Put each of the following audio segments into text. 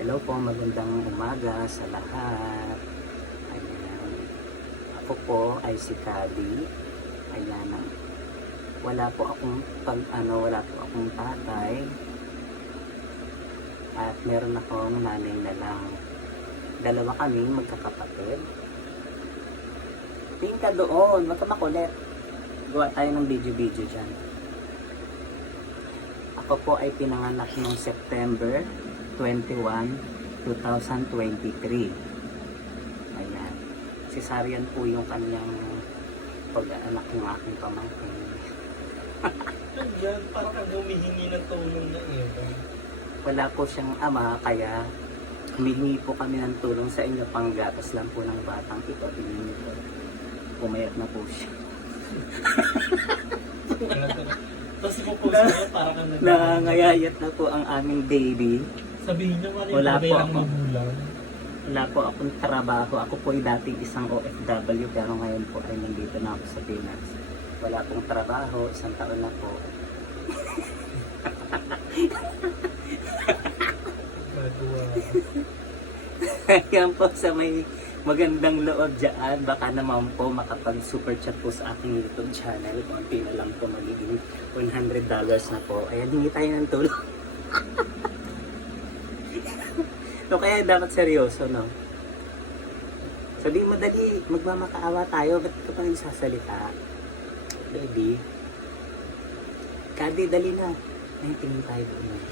Hello po, magandang umaga sa lahat. Ayan. Ako po ay si Kadi. Ayan. Wala po akong tatay. At meron akong nanay na lang. Dalawa kami magkakapatid. Tingin ka doon, wag ka makulit. Gawa tayo ng video dyan. Ako po ay pinanganak noong September 21, 2023. Ayan. Cesarean po yung kanyang pag-anak ng aking pamangkin. Ayan, parang kang humihingi ng tulong na iba. Wala po siyang ama, kaya humihingi po kami ng tulong sa inyo. Panggatas lang po ng batang ito. Tingnan nito. Pumayat na po siya. Tapos ipopost niya, parang kang Nangangayayat na po ang aming baby. Sabihin niyo, Wala po lang ako. magulang. Wala po akong trabaho. Ako po ay dating isang OFW, pero ngayon po ay nandito na ako sa Pinas. Wala pong trabaho, isang taon na po. Magawa. Yan po sa may magandang loob dyan. Baka naman po makapag-super chat po sa aking YouTube channel. Konti na lang po, magiging $100 na po. Ayan, hingi tayo ng tulong. So, kaya dapat seryoso, no? Sabi mo, dali, magmamakaawa tayo. Ba't ka pa nagsasalita? Baby. Kadi, dali na. Ay, tingin tayo doon.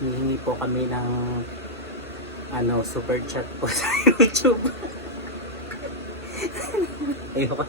Hihingi po kami ng super chat po sa YouTube. Ayoko.